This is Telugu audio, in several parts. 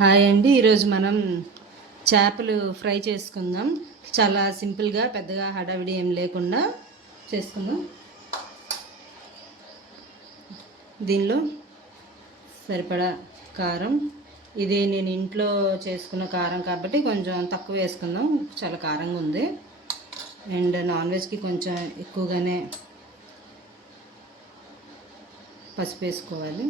హాయ్ అండి. ఈరోజు మనం చేపలు ఫ్రై చేసుకుందాం. చాలా సింపుల్గా, పెద్దగా హడావిడి ఏం లేకుండా చేసుకుందాం. దీనిలో సరిపడా కారం, ఇది నేను ఇంట్లో చేసుకున్న కారం కాబట్టి కొంచెం తక్కువ వేసుకుందాం, చాలా కారంగా ఉంది. అండ్ నాన్ వెజ్కి కొంచెం ఎక్కువగానే పసుపు వేసుకోవాలి.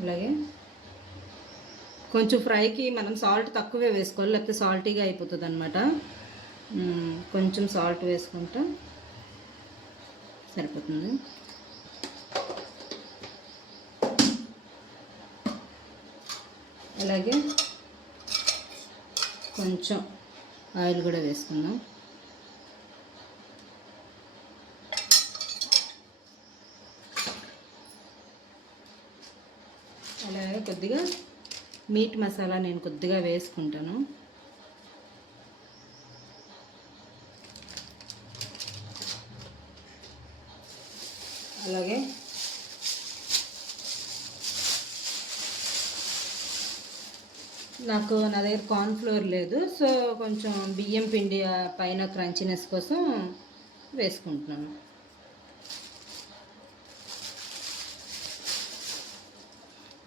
అలాగే కొంచెం ఫ్రైకి మనం సాల్ట్ తక్కువే వేసుకోవాలి, లేకపోతే సాల్టీగా అయిపోతుంది అనమాట. కొంచెం సాల్ట్ వేసుకుంటా సరిపోతుంది. అలాగే కొంచెం ఆయిల్ కూడా వేసుకుందాం. అలాగే కొద్దిగా మీట్ మసాలా నేను కొద్దిగా వేసుకుంటాను. అలాగే నా దగ్గర కార్న్ఫ్లోర్ లేదు, సో కొంచెం బియ్యం పిండి పైన క్రంచినెస్ కోసం వేసుకుంటున్నాను.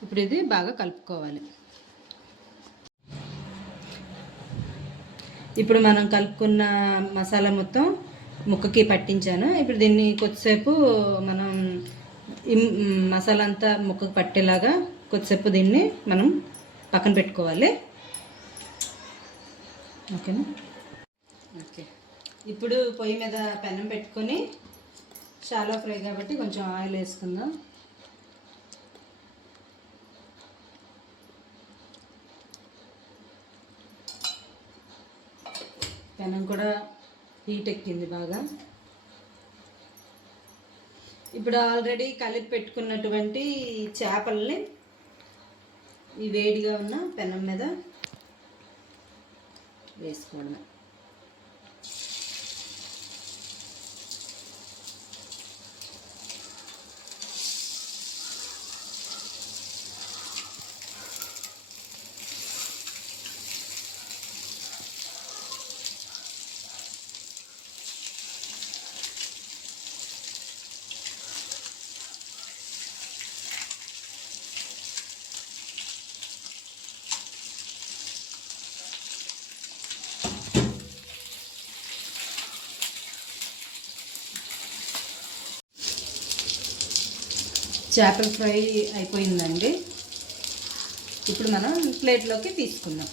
ఇప్పుడు ఇది బాగా కలుపుకోవాలి. ఇప్పుడు మనం కలుపుకున్న మసాలా మొత్తం ముక్కకి పట్టించాను. ఇప్పుడు దీన్ని కొద్దిసేపు మనం మసాలా అంతా ముక్కకు పట్టేలాగా కొద్దిసేపు దీన్ని మనం పక్కన పెట్టుకోవాలి. ఓకేనా? ఓకే. ఇప్పుడు పొయ్యి మీద పెనం పెట్టుకొని, షాలో ఫ్రై కాబట్టి కొంచెం ఆయిల్ వేసుకుందాం. పెనం కూడా హీట్ ఎక్కింది బాగా. ఇప్పుడు ఆల్రెడీ కలిపి పెట్టుకున్నటువంటి చేపల్ని ఈ వేడిగా ఉన్న పెనం మీద వేసుకోవడమే. చేపల ఫ్రై అయిపోయిందండి. ఇప్పుడు మనం ప్లేట్లోకి తీసుకుందాం.